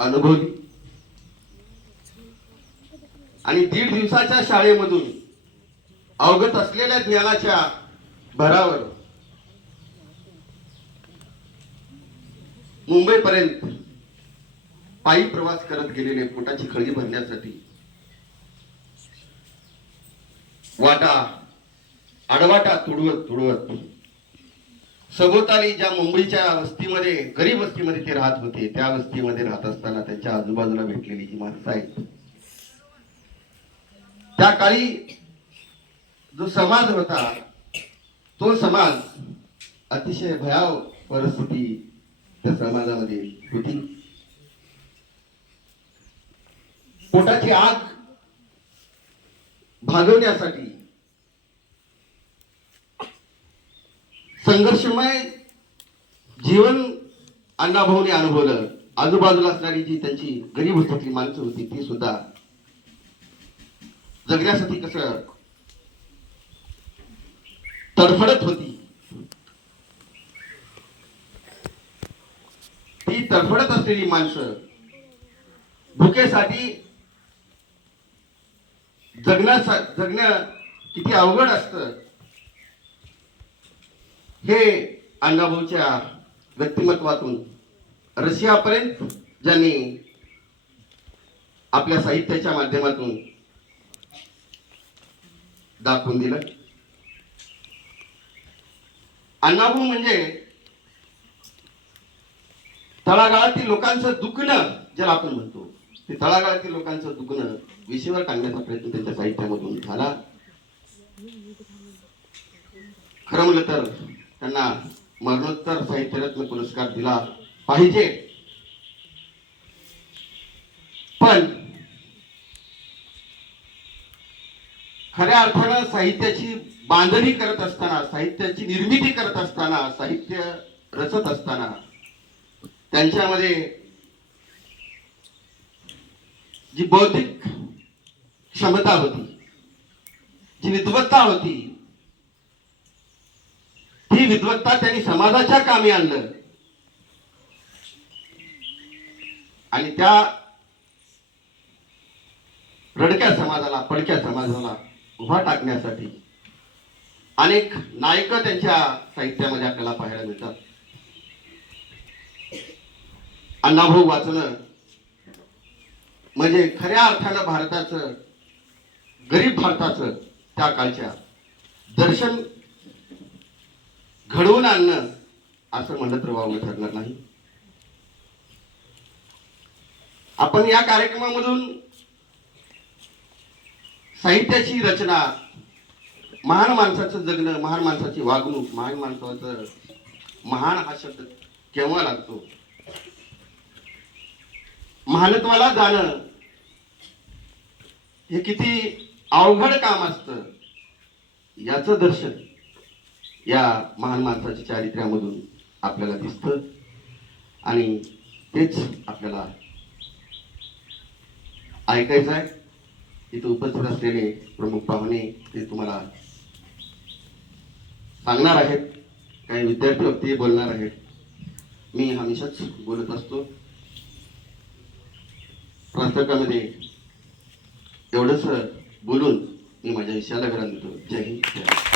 अनुभवली आणि 1.5 दिवसाच्या शाळेमधून अवगत असलेल्या ज्ञानाच्या भरावर मुंबईपर्यंत पायी प्रवास करत गेलेले पोटाची खळगी भरण्यासाठी वाटा आडवाटा तुडवत तुडवत सभोवताली ज्या मुंबईच्या वस्तीमध्ये गरीब वस्तीमध्ये ते राहत होते त्या वस्तीमध्ये राहत असताना त्यांच्या आजूबाजूला भेटलेली जी माणसं आहेत त्या काळी जो समाज होता तो समाज अतिशय भयाव परिस्थिती त्या समाजामध्ये होती. पोटाची आग भागवण्यासाठी संघर्षमय जीवन अण्णाभाऊने अनुभवलं. आजूबाजूला असणारी जी त्यांची गरीब वस्तीतली माणसं होती ती सुद्धा जगण्यासाठी कसं तडफडत होती. ती तडफडत असलेली माणसं भुकेसाठी जगणं किती अवघड असतं हे अण्णाभाऊच्या व्यक्तिमत्वातून रशियापर्यंत ज्यांनी आपल्या साहित्याच्या माध्यमातून दाखवून दिलं. अण्णाभाऊ म्हणजे तळागाळातील लोकांचं दुखणं ज्याला आपण म्हणतो ते तळागाळातील लोकांचं दुखणं विषयावर टाकण्याचा प्रयत्न त्यांच्या साहित्यामधून झाला. खरं म्हणलं तर त्यांना मरणोत्तर साहित्यरत्न पुरस्कार दिला पाहिजे. पण खऱ्या अर्थानं साहित्याची बांधणी करत असताना साहित्याची निर्मिती करत असताना साहित्य रचत असताना त्यांच्यामध्ये जी बौद्धिक क्षमता होती जी विद्वत्ता होती ही विद्वत्ता त्यांनी समाजाच्या कामी आणलं आणि त्या रडक्या समाजाला पडक्या समाजाला उभा टाकण्यासाठी अनेक नायक त्यांच्या साहित्यामध्ये आपल्याला पाहायला मिळतात. अण्णाभाऊ वाचणं म्हणजे खऱ्या अर्थानं भारताचं गरीब भारताचं त्या काळच्या दर्शन घडवून आणणं असं म्हणलं तर वावगं ठरणार नाही. आपण या कार्यक्रमामधून साहित्याची रचना महान माणसाचं जगणं महान माणसाची वागणूक महान माणसाचं महान हा शब्द केव्हा लागतो महानत्वाला जाणं हे किती अवघड काम असतं याचं दर्शन या महान माणसाच्या चारित्र्यामधून आपल्याला दिसतं आणि तेच आपल्याला ऐकायचं आहे. इथं उपस्थित असलेले प्रमुख पाहुणे ते तुम्हाला सांगणार आहेत. काही विद्यार्थी वक्ते बोलणार आहेत. मी हमेशाच बोलत असतो. प्रास्ताविकामध्ये एवढंच बोलून मी माझ्या विषयाला विराम देतो. जय हिंद.